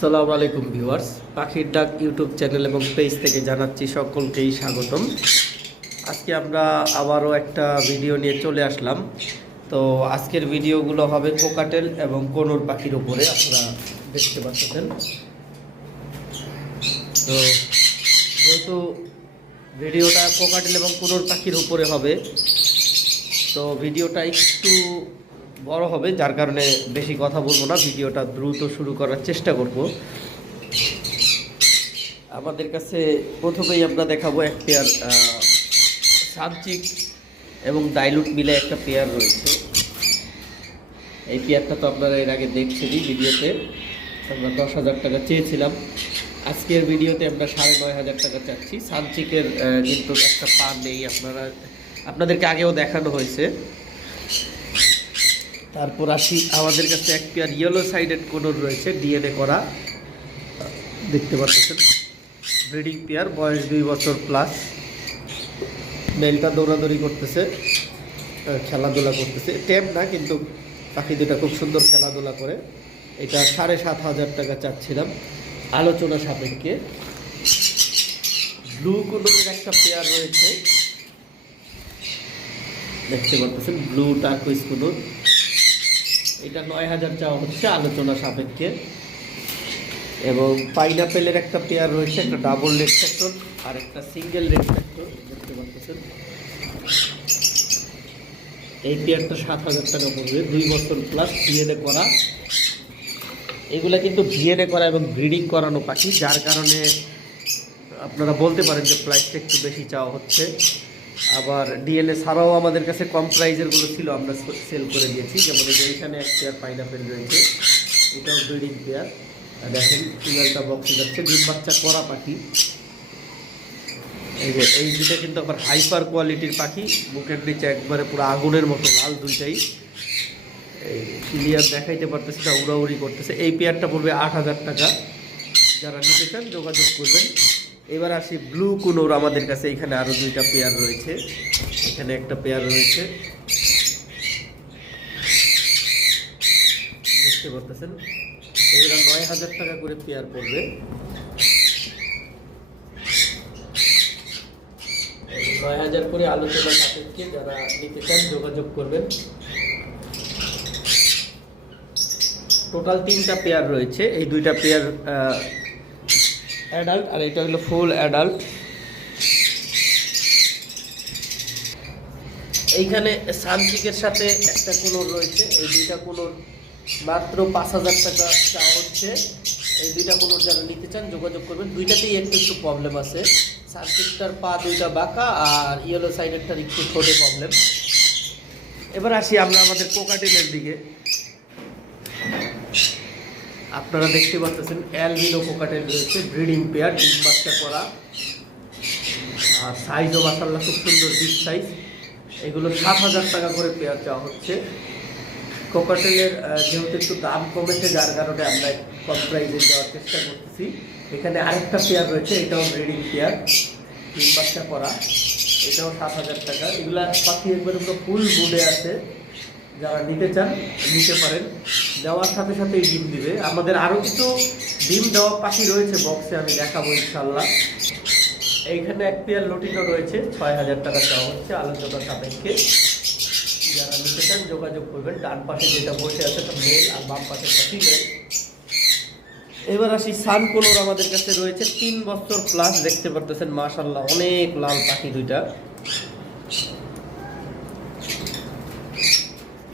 আসসালামু আলাইকুম ভিউয়ার্স, পাখির ডাক ইউটিউব চ্যানেল এবং পেজ থেকে জানাচ্ছি সকলকেই স্বাগতম। আজকে আমরা আবারও একটা ভিডিও নিয়ে চলে আসলাম। তো আজকের ভিডিওগুলো হবে কোকাটেল এবং কোনোর পাখির উপরে, আপনারা দেখতে পাচ্ছেন। তো যেহেতু ভিডিওটা কোকাটেল এবং কোনোর পাখির উপরে হবে, তো ভিডিওটা একটু বড় হবে, যার কারণে বেশি কথা বলব না, ভিডিওটা দ্রুত শুরু করার চেষ্টা করব। আমাদের কাছে প্রথমেই আমরা দেখাবো এক পেয়ার সাবজিক এবং ডাইলুট মিলে একটা পেয়ার রয়েছে। এই পেয়ারটা তো আপনারা এর আগে দেখছেনই ভিডিওতে, আমরা দশ হাজার টাকা চেয়েছিলাম। আজকের ভিডিওতে আমরা সাড়ে নয় হাজার টাকা চাচ্ছি। সাবজিকের কিন্তু একটা পা নেই, আপনারা, আপনাদেরকে আগেও দেখানো হয়েছে। তারপর আসি আমাদের কাছে এক পেয়ার ইয়েলো সাইডেড কোডর রয়েছে ডিএনএ করা। দেখতে পাচ্ছেন ব্রিডিং পেয়ার, বয়স দুই বছর প্লাস মেলটা দৌড়াদৌড়ি করতেছে খেলাধুলা করতেছে। টেম না, কিন্তু পাখি দুটা খুব সুন্দর খেলাধুলা করে। এটা সাড়ে সাত হাজার টাকা চাচ্ছিলাম। আলোচনা সাপেক্ষে। ব্লু কোডরের একটা পেয়ার রয়েছে। দেখতে পাচ্ছেন ব্লু টার্কুইস কোডর। এটা নয় হাজার চাওয়া হচ্ছে আলোচনা সাপেক্ষে। এবং পাইনাপেলের একটা পেয়ার রয়েছে, একটা ডাবল রেড ফ্যাক্টর আর একটা সিঙ্গেল রেড ফ্যাক্টর দেখতে পাচ্ছেন। এই পেয়ারটা সাত হাজার টাকা পড়বে, দুই বছর প্লাস ডিএনএ করা। এগুলো কিন্তু ডিএনএ করা এবং ব্রিডিং করানো পাখি, যার কারণে আপনারা বলতে পারেন যে প্রাইসটা একটু বেশি চাওয়া হচ্ছে। আবার ডিএনএ ছাড়াও আমাদের কাছে কম প্রাইজেরগুলো ছিল, আমরা সেল করে দিয়েছি। যেমন এখানে এক পেয়ার পাইনাপেল রয়েছে, এটাও ব্রিডিং পেয়ার দেখেন ফিমেলটা বক্সে যাচ্ছে, ডিম বাচ্চা করা পাখি। এই যে, এই দুটো কিন্তু আবার হাইপার কোয়ালিটির পাখি। বুকের নিচে একবারে পুরো আগুনের মতো লাল দুইটাই। এই ক্লিয়ার দেখাইতে পারতেছে না, উড়াউড়ি করতেছে। এই পেয়ারটা পড়বে আট হাজার টাকা। যারা নিতে চান যোগাযোগ করবেন। এবার আসি ব্লু কুনোর আমাদের কাছে এখানে আরও দুইটা পেয়ার রয়েছে। এখানে একটা পেয়ার রয়েছে। দেখতে পারতেছেন? এগুলো নয় হাজার টাকা করে পেয়ার পড়বে। নয় হাজার করে আলোচনা সাপেক্ষে যারা নিতে চান যোগাযোগ করবেন। টোটাল তিনটা পেয়ার রয়েছে। এই দুইটা পেয়ার অ্যাডাল্ট আর এটা হলো ফুল অ্যাডাল্ট এইখানে সানচিকের সাথে একটা কোনোর রয়েছে, এই দুইটা কোনোর মাত্র পাঁচ হাজার টাকা চাওয়া হচ্ছে। এই দুইটা কোনোর যারা নিতে চান, যোগাযোগ করবেন। দুইটাতেই একটু একটু প্রবলেম আছে। সানচিকটার পা দুইটা বাঁকা আর ইয়েলো সাইডেরটার একটু ছোটো প্রবলেম এবার আসি আমরা আমাদের কোকাটিলের দিকে। আপনারা দেখতে পাচ্ছেন, অ্যালবিনো কোকাটেল রয়েছে, ব্রিডিং পেয়ার, ডিম বাচ্চা করা। আর সাইজও মাসাল্লাহ খুব সুন্দর বিগ সাইজ এগুলো সাত হাজার টাকা করে পেয়ার চাওয়া হচ্ছে। কোকাটেলের যেহেতু একটু দাম কমেছে, যার কারণে আমরা কম প্রাইজে দেওয়ার চেষ্টা করতেছি। এখানে আরেকটা পেয়ার রয়েছে, এটাও ব্রিডিং পেয়ার, ডিম বাচ্চা করা। এটাও সাত হাজার টাকা। এগুলা পাখি একবারে পুরো ফুল মুডে আছে। যারা নিতে চান, নিতে পারেন। দেওয়ার সাথে সাথেই ডিম দিবে। আমাদের আরও কিছু ডিম দেওয়া পাখি রয়েছে বক্সে আমি দেখাবো ইনশাল্লাহ এইখানে এক পেয়ার লটিনো রয়েছে, ছয় হাজার টাকা দেওয়া হচ্ছে আলোচনা সাপেক্ষে। যারা নিতে চান, যোগাযোগ করবেন। ডান পাশে যেটা বসে আছে একটা মেল আর বাম পাশে একটা ফিমেল এবার আসি সান কোনোর আমাদের কাছে রয়েছে। তিন বছর প্লাস দেখতে পারতেছেন মাশাল্লাহ অনেক লাল পাখি দুইটা।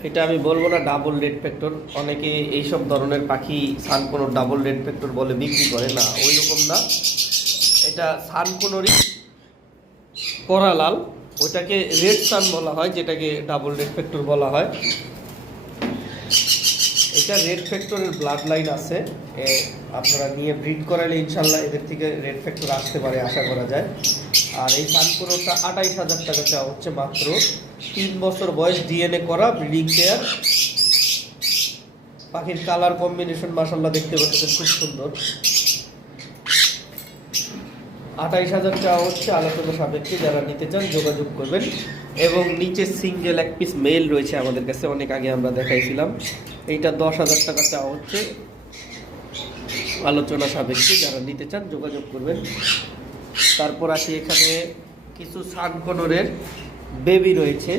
এটা আমি বলব না ডাবল রেড ফ্যাক্টর অনেকে এইসব ধরনের পাখি সান কোনো ডাবল রেড ফ্যাক্টর বলে বিক্রি করে না ওই রকম না। এটা সান কোনোরই করা লাল ওইটাকে রেড সান বলা হয়, যেটাকে ডাবল রেড ফ্যাক্টর বলা হয়। এটা রেড ফ্যাক্টরের ব্লাড লাইন আছে। আপনারা নিয়ে ব্রিড করালে ইনশাল্লাহ এদের থেকে রেড ফ্যাক্টর আসতে পারে, আশা করা যায়। আর এই সানকোনোটা আঠাইশ হাজার টাকা চাওয়া হচ্ছে মাত্র। তিন বছর বয়স ডিএনএ করা ব্রিডিং কেয়ার পাখির কালার কম্বিনেশন মাসাল্লাহ দেখতে পাচ্ছেন, খুব সুন্দর। আঠাইশ হাজার চাওয়া হচ্ছে আলোচনা সাপেক্ষে, যারা নিতে চান যোগাযোগ করবেন। এবং নিচে সিঙ্গেল এক পিস মেল রয়েছে আমাদের কাছে, অনেক আগে আমরা দেখাইছিলাম। এইটা দশ হাজার টাকা চাওয়া হচ্ছে। আলোচনা সাপেক্ষে যারা নিতে চান যোগাযোগ করবেন। তারপর আসি এখানে কিছু সানকোনরের বেবি রয়েছে।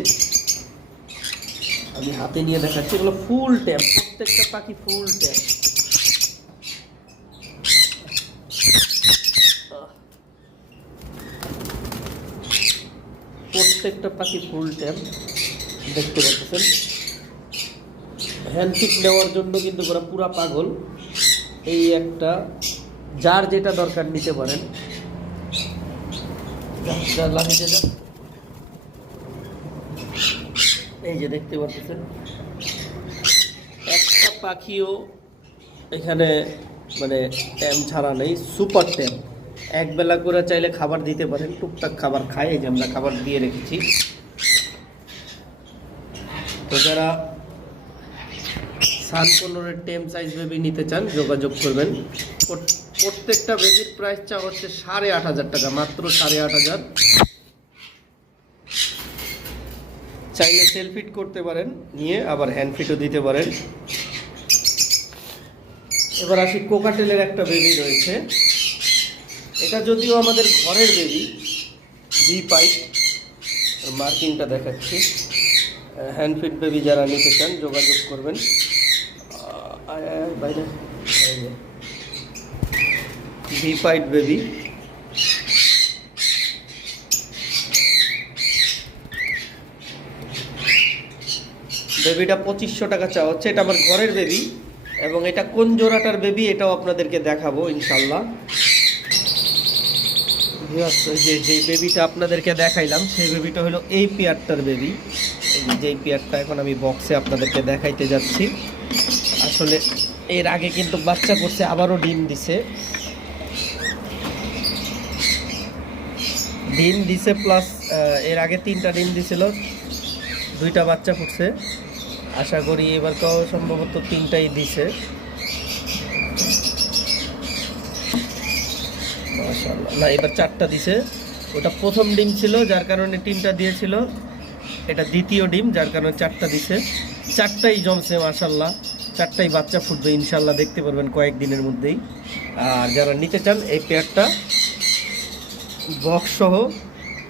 আমি হাতে নিয়ে দেখাচ্ছি, এগুলো ফুল ট্যাপ, প্রত্যেকটা পাখি ফুল ট্যাপ। প্রত্যেকটা পাখি ফুল ট্যাপ, দেখতে পাচ্ছেন। হ্যান্ডপিক নেওয়ার জন্য কিন্তু ওরা পুরা পাগল। এই একটা, যার যেটা দরকার নিতে পারেন। এই যে দেখতে পাচ্ছেন, একটা পাখিও এখানে মানে ট্যাম ছাড়া নেই, সুপার ট্যাম। এক বেলা করে চাইলে খাবার দিতে পারেন, টুকটাক খাবার খায়, এই যে আমরা খাবার দিয়ে রেখেছি। তো যারা সাত পনেরোর টেম সাইজ বেবি নিতে চান, যোগাযোগ করবেন। প্রত্যেকটা বেবির প্রাইস চা হচ্ছে সাড়ে আট হাজার টাকা মাত্র সাড়ে আট হাজার। চাইলে সেল ফিট করতে পারেন নিয়ে আবার হ্যান্ড ফিটও দিতে পারেন। এবার আসি কোকাটেলের একটা বেবি রয়েছে। এটা যদিও আমাদের ঘরের বেবি বি পাইপ মার্কিংটা দেখাচ্ছি। হ্যান্ড ফিট বেবি যারা নিতে চান যোগাযোগ করবেন। আয়, বাইরে। ভি পাইট বেবি বেবিটা পঁচিশশো টাকা চাওয়া হচ্ছে। এটা আমার ঘরের বেবি এবং এটা কোন জোড়াটার বেবি এটাও আপনাদেরকে দেখাবো ইনশাল্লাহ যে যে বেবিটা আপনাদেরকে দেখাইলাম, সেই বেবিটা হলো এই পেয়ারটার বেবি যেই পেয়ারটা এখন আমি বক্সে আপনাদেরকে দেখাইতে যাচ্ছি। আসলে এর আগে কিন্তু বাচ্চা করছে, আবারও ডিম দিছে। ডিম দিছে প্লাস এর আগে তিনটা ডিম দিছিল। দুইটা বাচ্চা ফুটছে। আশা করি এবারটাও সম্ভবত তিনটাই দিছে। না, এবার চারটা দিছে। ওটা প্রথম ডিম ছিল, যার কারণে তিনটা দিয়েছিল। এটা দ্বিতীয় ডিম, যার কারণে চারটা দিছে। চারটাই জমছে মাশাল্লাহ চারটাই বাচ্চা ফুটবে ইনশাল্লাহ দেখতে পারবেন কয়েকদিনের মধ্যেই। আর যারা নিতে চান, এই পেয়ারটা বক্স সহ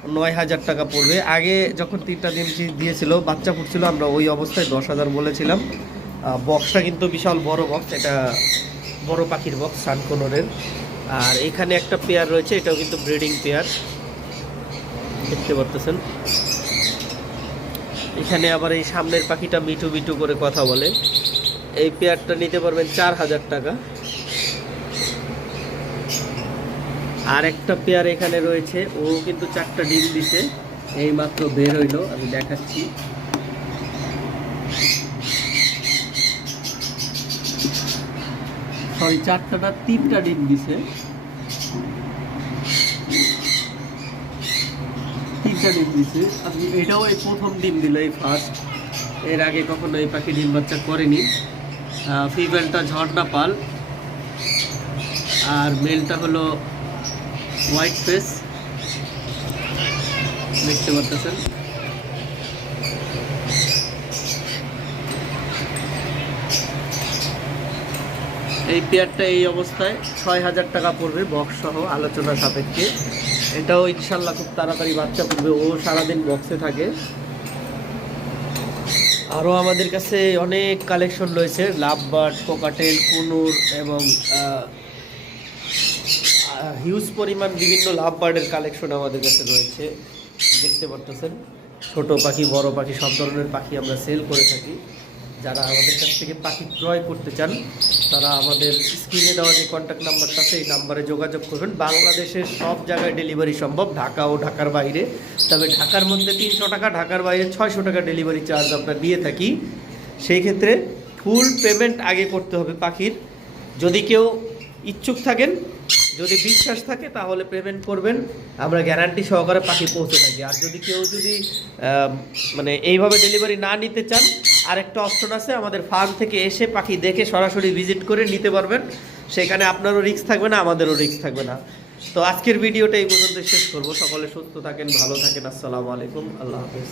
নয় হাজার টাকা পড়বে। আগে যখন তিনটা ডিম দি- দিয়েছিল, বাচ্চা ফুটছিল আমরা ওই অবস্থায় দশ হাজার বলেছিলাম। বক্সটা কিন্তু বিশাল বড় বক্স, এটা বড় পাখির বক্স, সানকোনরের। আর এখানে একটা পেয়ার রয়েছে, এটাও কিন্তু ব্রিডিং পেয়ার। দেখতে পারতেছেন। এখানে আবার এই সামনের পাখিটা মিঠু মিঠু করে কথা বলে। এই পেয়ারটা নিতে পারবেন চার হাজার টাকা। আর একটা পেয়ার এখানে রয়েছে, ও কিন্তু চারটা ডিম দিছে। এই মাত্র বের হইল, আমি দেখাচ্ছি। সরি চারটা না তিনটা ডিম দিছে। তিনটা ডিম দিছে। আপনি এটাও এই প্রথম ডিম দিল, এই ফার্স্ট এর আগে কখনো এই পাখি ডিম বাচ্চা করেনি। ফিমেলটা ঝর্ণা পাল আর মেলটা হলো হোয়াইট ফেস। দেখতে পাচ্ছেন এই পেয়ারটা এই অবস্থায় ছয় হাজার টাকা পড়বে বক্স সহ, আলোচনা সাপেক্ষে। এটাও ইনশাল্লাহ খুব তাড়াতাড়ি বাচ্চা পড়বে। ও সারাদিন বক্সে থাকে। আরও আমাদের কাছে অনেক কালেকশন রয়েছে। লাভ বার্ড কোকাটেল, কুনুর এবং হিউজ পরিমাণ বিভিন্ন লাভ বার্ডের কালেকশন আমাদের কাছে রয়েছে। দেখতে পারতেছেন, ছোট পাখি, বড় পাখি, সব ধরনের পাখি আমরা সেল করে থাকি। যারা আমাদের কাছ থেকে পাখি ক্রয় করতে চান, তারা আমাদের স্ক্রিনে দেওয়া যে কন্ট্যাক্ট নাম্বারটা আছে এই নাম্বারে যোগাযোগ করবেন। বাংলাদেশের সব জায়গায় ডেলিভারি সম্ভব ঢাকা ও ঢাকার বাইরে। তবে ঢাকার মধ্যে তিনশো টাকা, ঢাকার বাইরে ছয়শো টাকা ডেলিভারি চার্জ আমরা দিয়ে থাকি। সেই ক্ষেত্রে ফুল পেমেন্ট আগে করতে হবে পাখির। যদি কেউ ইচ্ছুক থাকেন যদি বিশ্বাস থাকে, তাহলে পেমেন্ট করবেন। আমরা গ্যারান্টি সহকারে পাখি পৌঁছে থাকি। আর যদি কেউ যদি মানে এইভাবে ডেলিভারি না নিতে চান, আরেকটা অপশন আছে, আমাদের ফার্ম থেকে এসে পাখি দেখে সরাসরি ভিজিট করে নিতে পারবেন। সেখানে আপনারও রিস্ক থাকবে না, আমাদেরও রিস্ক থাকবে না। তো আজকের ভিডিওটা এই পর্যন্ত শেষ করব। সকলে সুস্থ থাকেন, ভালো থাকেন। আসসালামু আলাইকুম। আল্লাহ হাফেজ।